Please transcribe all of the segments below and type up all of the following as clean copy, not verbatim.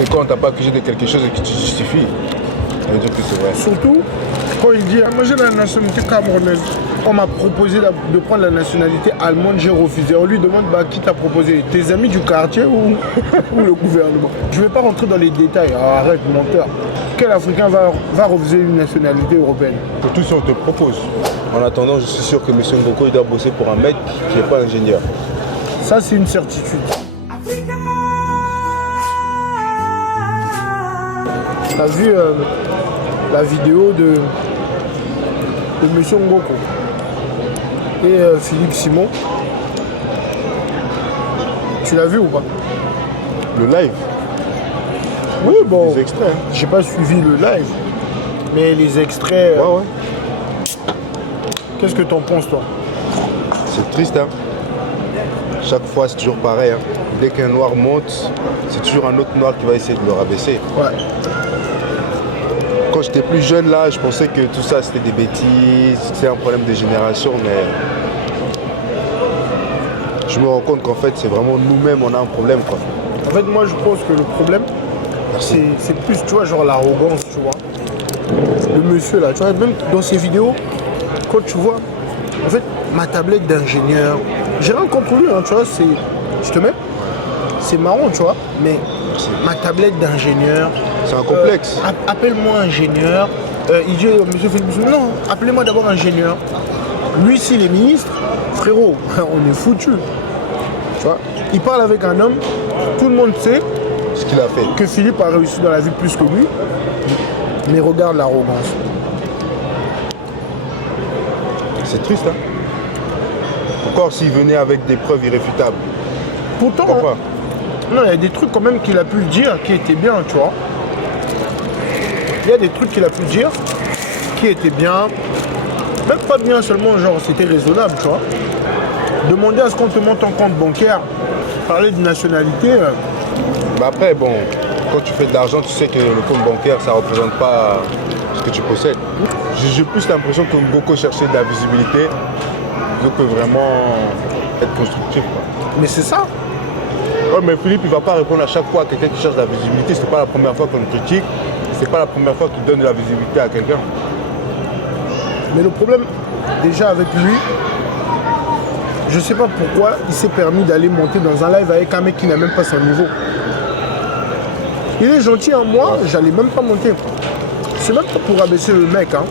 C'est quand t'as pas accusé de quelque chose et que tu justifies. Ça veut dire que c'est vrai. Surtout quand il dit moi j'ai la nationalité camerounaise. On m'a proposé de prendre la nationalité allemande, j'ai refusé. On lui demande qui t'a proposé, tes amis du quartier ou le gouvernement. Je ne vais pas rentrer dans les détails, arrête menteur. Quel Africain va refuser une nationalité européenne? Surtout si on te propose. En attendant, je suis sûr que M. Ngoko il doit bosser pour un mec qui n'est pas ingénieur. Ça c'est une certitude. T'as vu la vidéo de M. Ngoko et Philippe Simon? Tu l'as vu ou pas? Le live? Oui, bon, les extraits. J'ai pas suivi le live, mais les extraits. Ouais. Qu'est-ce que t'en penses, toi? C'est triste, hein. Chaque fois, c'est toujours pareil. Hein. Dès qu'un noir monte, c'est toujours un autre noir qui va essayer de le rabaisser. Ouais. Quand j'étais plus jeune, là, je pensais que tout ça, c'était des bêtises, c'était un problème de génération, mais je me rends compte qu'en fait, c'est vraiment nous-mêmes, on a un problème, quoi. En fait, moi, je pense que le problème, c'est plus, tu vois, genre l'arrogance, tu vois. Le monsieur, là, tu vois, même dans ses vidéos, quand tu vois, en fait, ma tablette d'ingénieur, j'ai rien contre lui, hein, tu vois, je te mets, c'est marrant, tu vois, mais ma tablette d'ingénieur. C'est un complexe. Appelle-moi ingénieur. Il dit, monsieur Philippe, non, appelez-moi d'abord ingénieur. Lui, s'il est ministre, frérot, on est foutu. Tu vois, il parle avec un homme, tout le monde sait ce qu'il a fait. Que Philippe a réussi dans la vie plus que lui, mais regarde l'arrogance. C'est triste, hein. Encore s'il venait avec des preuves irréfutables. Pourtant, non, il y a des trucs quand même qu'il a pu dire qui étaient bien, tu vois. Il y a des trucs qu'il a pu dire qui étaient bien, même pas bien seulement, genre c'était raisonnable, tu vois. Demander à ce qu'on te monte en compte bancaire, parler de nationalité. Mais après, bon, quand tu fais de l'argent, tu sais que le compte bancaire, ça ne représente pas ce que tu possèdes. J'ai plus l'impression que Ngoko cherchait de la visibilité plutôt que vraiment être constructif, quoi. Mais c'est ça. Ouais, mais Philippe, il ne va pas répondre à chaque fois à quelqu'un qui cherche de la visibilité. Ce n'est pas la première fois qu'on le critique. C'est pas la première fois qu'il donne de la visibilité à quelqu'un. Mais le problème, déjà avec lui, je sais pas pourquoi il s'est permis d'aller monter dans un live avec un mec qui n'a même pas son niveau. Il est gentil, hein, moi, j'allais même pas monter. C'est même pas pour rabaisser le mec, hein.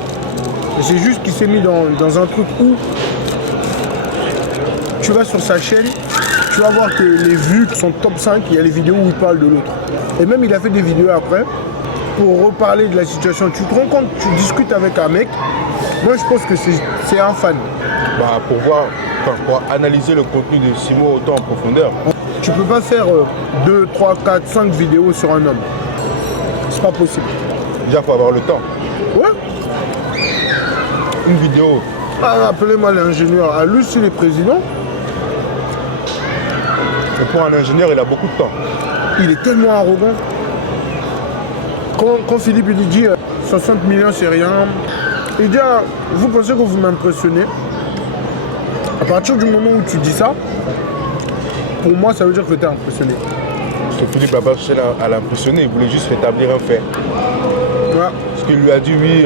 C'est juste qu'il s'est mis dans un truc où tu vas sur sa chaîne, tu vas voir que les vues sont top 5, il y a les vidéos où il parle de l'autre. Et même il a fait des vidéos après pour reparler de la situation. Tu te rends compte, tu discutes avec un mec, moi je pense que c'est un fan. Bah, pour analyser le contenu de Simon autant en profondeur. Tu peux pas faire 2, 3, 4, 5 vidéos sur un homme. C'est pas possible. Déjà, il faut avoir le temps. Ouais. Une vidéo. Ah, appelez-moi l'ingénieur. À lui, s'il est président. Et pour un ingénieur, il a beaucoup de temps. Il est tellement arrogant. Quand Philippe lui dit 60 millions, c'est rien. Il dit, vous pensez que vous m'impressionnez? À partir du moment où tu dis ça, pour moi, ça veut dire que tu es impressionné. Parce que Philippe n'a pas cherché à l'impressionner, il voulait juste rétablir un fait. Ouais. Parce qu'il lui a dit, oui,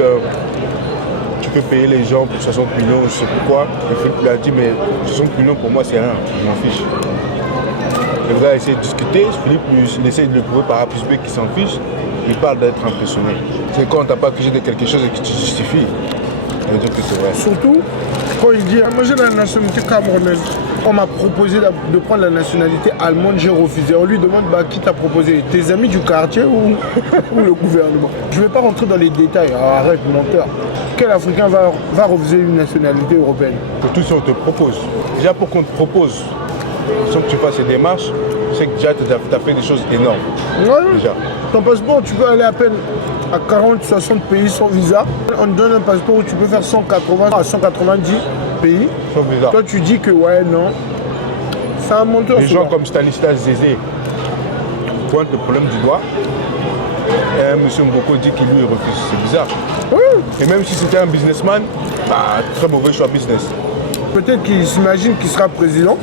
tu peux payer les gens pour 60 millions, je sais pourquoi. Et Philippe lui a dit, mais 60 millions pour moi, c'est rien, je m'en fiche. Le gars a essayé de discuter, Philippe il essaie de le prouver par A plus B qu'il s'en fiche. Il parle d'être impressionné. C'est quand t'as pas accusé de quelque chose et que tu justifies. Ça veut dire que c'est vrai. Surtout quand il dit moi j'ai la nationalité camerounaise. On m'a proposé de prendre la nationalité allemande, j'ai refusé. On lui demande qui t'a proposé, tes amis du quartier ou le gouvernement. Je ne vais pas rentrer dans les détails, arrête menteur. Quel Africain va refuser une nationalité européenne? Surtout si on te propose. Déjà pour qu'on te propose, sans que tu fasses ces démarches, c'est que déjà tu as fait des choses énormes. Ouais. Déjà. Ton passeport, tu peux aller à peine à 40-60 pays sans visa. On te donne un passeport où tu peux faire 180 à 190 pays. Sans visa. Toi, tu dis que ouais, non. C'est un menteur. Les gens comme Stanislas Zézé pointent le problème du doigt. Et M. Ngoko dit qu'il lui refuse. C'est bizarre. Oui. Et même si c'était un businessman, très mauvais choix business. Peut-être qu'il s'imagine qu'il sera président.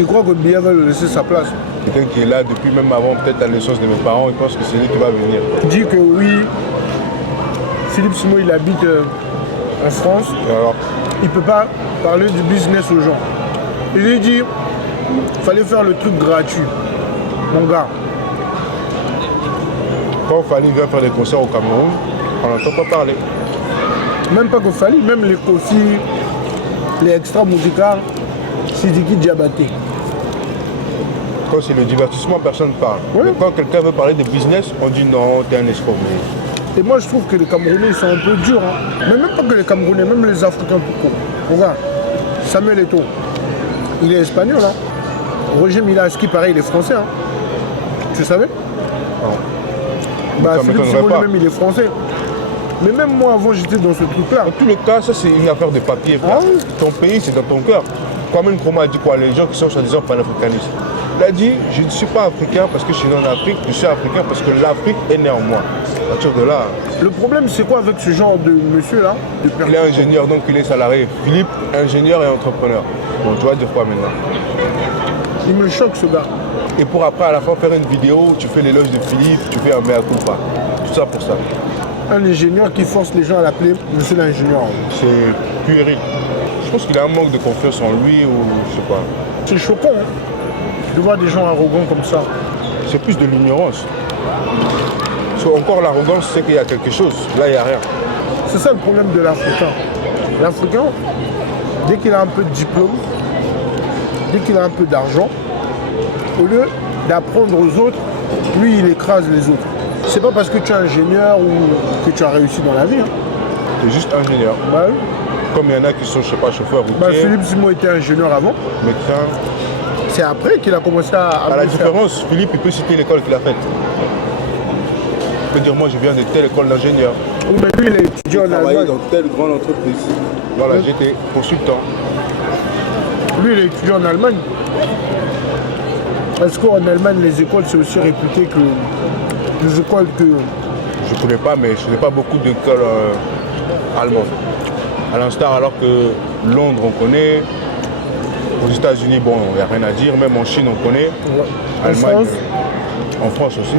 Il croit que Biya va lui laisser sa place. quelqu'un qui est là depuis même avant peut-être la naissance de mes parents, il pense que c'est lui qui va venir. Il dit que oui, Philippe Simon, il habite en France. Et alors, Il ne peut pas parler du business aux gens. Il lui dit, il fallait faire le truc gratuit. Mon gars, quand Fally vient faire des concerts au Cameroun, on n'entend pas parler. même pas que Fally, même les Kofi, les extra musicaux, Sidiki Diabaté. Quand c'est le divertissement, personne ne parle. Oui. Mais quand quelqu'un veut parler de business, on dit non, t'es un escroc. Et moi, je trouve que les Camerounais, ils sont un peu durs. Hein. Mais même pas que les Camerounais, même les Africains tout court. Regarde, Samuel Eto'o, il est espagnol. Hein. Roger Mila-Aski, pareil, il est français. Hein. Tu savais? Non. Bah, Ça Philippe m'étonnerait Simon pas. lui-même, il est français. Mais même moi, avant, j'étais dans ce truc-là. Dans tous les cas, ça c'est une affaire de papier, frère. Ah oui. Ton pays, c'est dans ton cœur. Kwame Nkrumah a dit quoi? Les gens qui sont soi-disant panafricanistes. Il a dit, je ne suis pas africain parce que je suis né en Afrique, je suis africain parce que l'Afrique est née en moi. À partir de là, Le problème, c'est quoi avec ce genre de monsieur-là de il est ingénieur, donc il est salarié. Philippe, ingénieur et entrepreneur. Bon, tu vas dire quoi maintenant? Il me choque, ce gars. Et pour après, à la fin, faire une vidéo, tu fais l'éloge de Philippe, tu fais un mea culpa. Tout ça pour ça. Un ingénieur qui force les gens à l'appeler monsieur l'ingénieur. C'est puéril. Je pense qu'il a un manque de confiance en lui ou je sais pas. C'est choquant, hein, de voir des gens arrogants comme ça. C'est plus de l'ignorance. Encore l'arrogance, c'est qu'il y a quelque chose. Là, il n'y a rien. C'est ça le problème de l'Africain. L'Africain, dès qu'il a un peu de diplôme, dès qu'il a un peu d'argent, au lieu d'apprendre aux autres, lui, il écrase les autres. C'est pas parce que tu es ingénieur ou que tu as réussi dans la vie. Hein. Tu es juste ingénieur. Bah, oui. Comme il y en a qui sont, je sais pas, chauffeurs Bah, routiers, Philippe Simon était ingénieur avant. médecins. C'est après qu'il a commencé à À la mieux faire. différence, Philippe, il peut citer l'école qu'il a faite. Il peut dire, moi, je viens de telle école d'ingénieur. Oui, mais lui, il a étudié en Travaillé Allemagne. dans telle grande entreprise. Voilà, Oui. j'étais consultant. Lui, il a étudié en Allemagne. Est-ce qu'en Allemagne, les écoles, c'est aussi réputé que les écoles que... Je ne connais pas, mais je n'ai pas beaucoup d'écoles allemandes. À l'instar, alors que Londres, on connaît. Aux États-Unis, bon, il n'y a rien à dire. Même en Chine, on connaît. En France, En France aussi.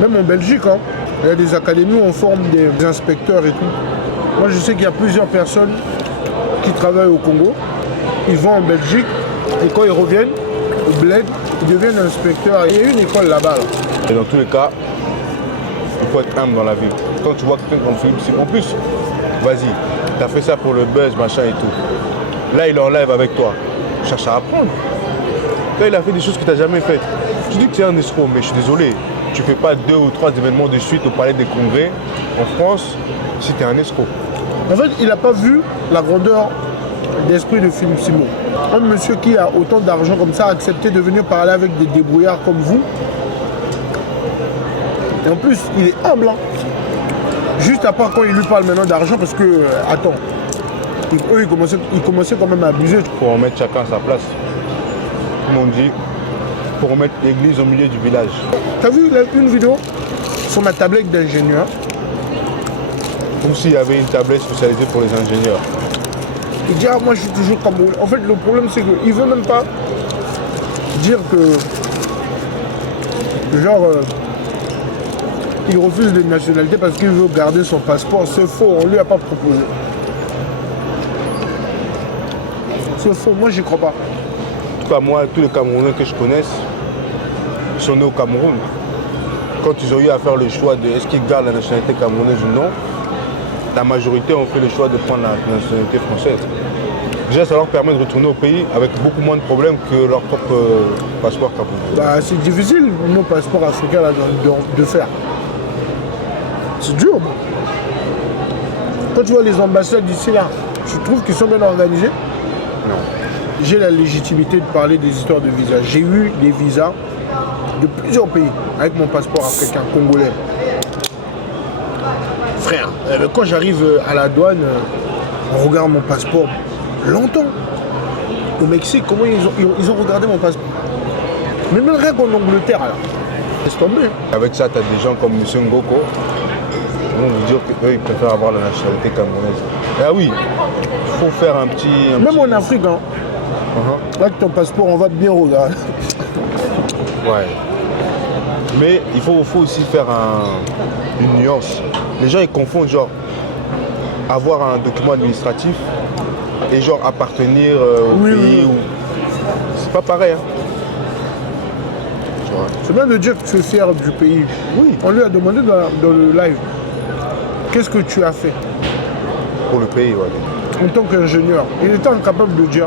même en Belgique, hein, il y a des académies où on forme des inspecteurs et tout. Moi, je sais qu'il y a plusieurs personnes qui travaillent au Congo. Ils vont en Belgique et quand ils reviennent au bled, ils deviennent inspecteurs. Il y a une école là-bas. Là. Et dans tous les cas, il faut être humble dans la vie. Quand tu vois quelqu'un comme Philippe Simon, en plus, vas-y, tu as fait ça pour le buzz, machin et tout. Là, il est en live avec toi. Cherche à apprendre. Là, il a fait des choses que tu n'as jamais faites. Tu dis que tu es un escroc, mais je suis désolé. Tu ne fais pas 2 ou 3 événements de suite au Palais des Congrès en France si tu es un escroc. En fait, il n'a pas vu la grandeur d'esprit de Philippe Simon. Un monsieur qui a autant d'argent comme ça a accepté de venir parler avec des débrouillards comme vous. Et en plus, il est humble. Hein. Juste à part quand il lui parle maintenant d'argent, parce que, attends, eux, ils commençaient quand même à abuser. Pour remettre chacun à sa place. Comme on dit, pour remettre l'église au milieu du village. T'as vu une vidéo sur ma tablette d'ingénieur? Comme s'il y avait une tablette spécialisée pour les ingénieurs. Il dit, ah, moi je suis toujours Camerounais. En fait, le problème, c'est qu'il ne veut même pas dire que, genre, il refuse les nationalités parce qu'il veut garder son passeport. C'est faux, on ne lui a pas proposé. C'est faux, moi, j'y crois pas. En tout cas, moi, tous les Camerounais que je connaisse, ils sont nés au Cameroun. Quand ils ont eu à faire le choix de est-ce qu'ils gardent la nationalité camerounaise ou non, la majorité ont fait le choix de prendre la nationalité française. Déjà, ça leur permet de retourner au pays avec beaucoup moins de problèmes que leur propre passeport camerounais. Bah, c'est difficile, mon passeport africain là, de faire. C'est dur. Moi. Quand tu vois les ambassades d'ici là, tu trouves qu'ils sont bien organisés? Non. J'ai la légitimité de parler des histoires de visa. J'ai eu des visas de plusieurs pays avec mon passeport africain, congolais. Frère, quand j'arrive à la douane, on regarde mon passeport longtemps. Au Mexique, comment ils ont regardé mon passeport? Mais même rien qu'en Angleterre, là. Laisse tomber. Avec ça, tu as des gens comme M. Ngoko. Ils vont vous dire qu'eux, ils préfèrent avoir la nationalité camerounaise. Ah oui, il faut faire un petit... Même en Afrique, hein, Avec ton passeport, on va bien regarder. Ouais. Mais il faut aussi faire une nuance. Les gens ils confondent genre avoir un document administratif et genre appartenir au pays. Ou... C'est pas pareil. Hein. C'est bien de dire que tu es fier du pays. Oui. On lui a demandé dans le live, qu'est-ce que tu as fait Pour le pays, ouais. En tant qu'ingénieur. Il était incapable de dire.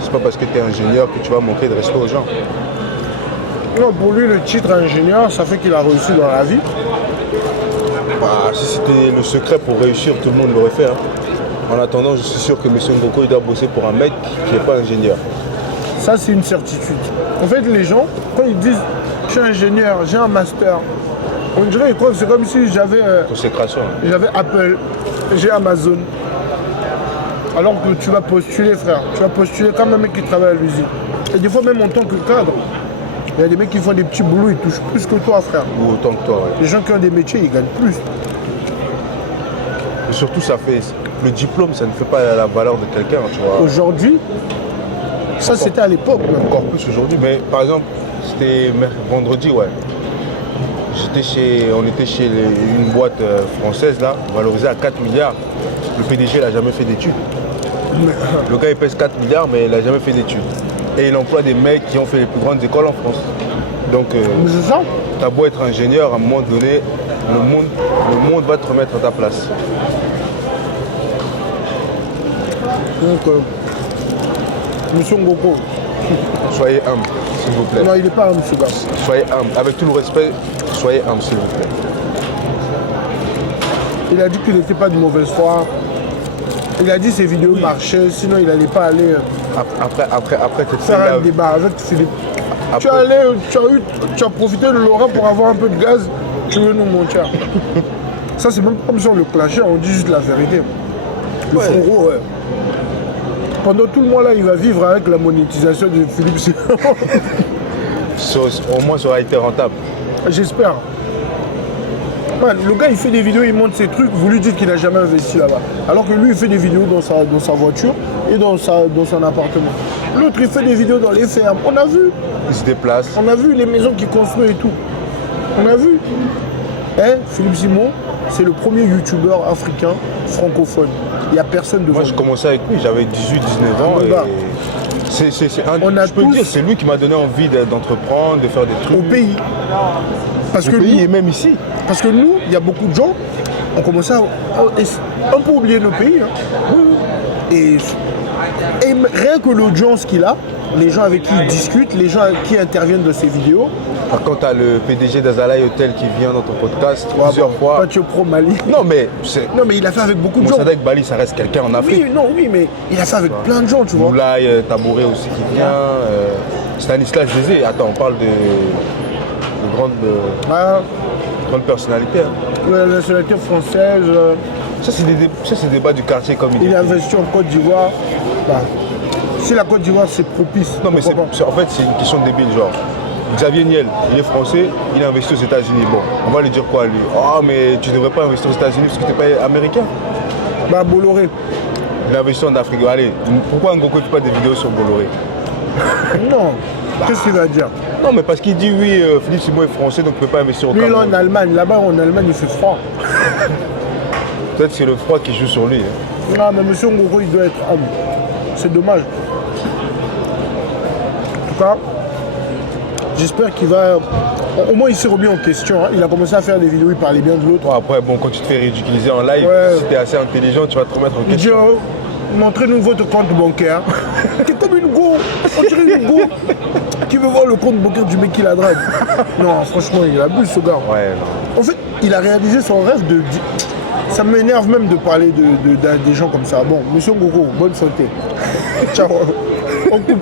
C'est pas parce que tu es ingénieur que tu vas montrer de respect aux gens. Non, pour lui, le titre ingénieur, ça fait qu'il a réussi dans la vie. Bah, si c'était le secret pour réussir, tout le monde l'aurait fait. Hein. En attendant, je suis sûr que M. Ngoko, il doit bosser pour un mec qui n'est pas ingénieur. Ça, c'est une certitude. En fait, les gens, quand ils disent « je suis ingénieur, j'ai un master », on dirait que c'est comme si j'avais Consécration. j'avais Apple, j'ai Amazon. Alors que tu vas postuler, frère. Tu vas postuler comme un mec qui travaille à l'usine. Et des fois, même en tant que cadre, il y a des mecs qui font des petits boulots, ils touchent plus que toi, frère. Ou autant que toi, ouais. Les gens qui ont des métiers, ils gagnent plus. Et surtout, ça fait... Le diplôme, ça ne fait pas la valeur de quelqu'un, tu vois. Aujourd'hui, ça c'était à l'époque. Encore plus aujourd'hui. Mais par exemple, c'était vendredi, ouais. On était chez une boîte française, là, valorisée à 4 milliards. Le PDG, il n'a jamais fait d'études. Le gars, il pèse 4 milliards, mais il n'a jamais fait d'études. Et il emploie des mecs qui ont fait les plus grandes écoles en France. Donc, C'est ça. t'as beau être ingénieur, à un moment donné, le monde va te remettre à ta place. Donc, Monsieur Ngoko, Soyez humble, s'il vous plaît. non, il n'est pas un ce gars. Soyez humble. Avec tout le respect, soyez humble, s'il vous plaît. Il a dit qu'il n'était pas de mauvaise foi. Il a dit que ses vidéos marchaient, sinon il n'allait pas aller Après, tu faire un débat avec Philippe. Après- Tu as profité de Laurent pour avoir un peu de gaz, tu veux nous mentir. Ça, c'est même pas comme si on le clashait, on dit juste la vérité. Le Ouais. frérot, ouais. Pendant tout le mois là, il va vivre avec la monétisation de Philippe. Au moins, ça aura été rentable. J'espère. Man, le gars, il fait des vidéos, il monte ses trucs, vous lui dites qu'il n'a jamais investi là-bas. Alors que lui, il fait des vidéos dans sa voiture et dans son appartement. L'autre, il fait des vidéos dans les fermes. On a vu. Il se déplace. On a vu les maisons qu'il construit et tout. On a vu. Philippe Simon, c'est le premier youtubeur africain francophone. Il n'y a personne devant Moi, je lui. commençais avec lui, j'avais 18-19 ans. Bah. Je peux te dire, c'est lui qui m'a donné envie d'entreprendre, de faire des trucs. Au pays. Parce Le que pays nous, et même ici. parce que nous, il y a beaucoup de gens, on commençait à un peu oublier nos pays. Hein. Et rien que l'audience qu'il a, les gens avec qui il discute, les gens qui interviennent dans ses vidéos. Quand tu as le PDG d'Azalai Hotel qui vient dans ton podcast plusieurs fois. Toi, tu es pro Mali. Non, mais Non, mais il a fait avec beaucoup de gens. Moussadek Bali, ça reste quelqu'un en Afrique. Oui, mais il a fait avec plein de gens, tu vois. Moulay, Tabouré aussi qui vient. Stanislas Zézé. Attends, on parle de grandes personnalités. Hein. La nationalité française, Ça, c'est des débats du quartier comme il a investi en Côte d'Ivoire. Bah, si la Côte d'Ivoire, c'est propice. Non, mais pourquoi pas en fait, c'est une question débile. Genre, Xavier Niel, il est français, il a investi aux États-Unis. Bon, on va lui dire quoi, lui? Oh, mais tu ne devrais pas investir aux États-Unis parce que tu n'es pas américain. Bah, Bolloré. Il a investi en Afrique. Allez, pourquoi Ngoko ne fait pas des vidéos sur Bolloré? Non. Qu'est-ce qu'il va dire? Non, mais parce qu'il dit oui, Philippe Simon est français, donc il ne peut pas investir au Lui, il est Cameroun. en Allemagne. Là-bas, en Allemagne, il fait froid. Peut-être que c'est le froid qui joue sur lui. Hein. Non, mais monsieur Ngoko, il doit être homme. C'est dommage. En tout cas, j'espère qu'il va... Au moins, il s'est remis en question. Hein. Il a commencé à faire des vidéos, il parlait bien de l'autre. Bon, après, bon, quand tu te fais ridiculiser en live, Ouais. si tu es assez intelligent, tu vas te remettre en Il dit, question. oh, montrez-nous votre compte bancaire. C'est comme une go. On dirait une go qui veut voir le compte bancaire du mec qui la drague. Non, franchement, il abuse, ce gars. Ouais, non. En fait, il a réalisé son rêve de... Ça m'énerve même de parler des gens comme ça. Bon, monsieur Ngoko, bonne santé. Ciao. On coupe.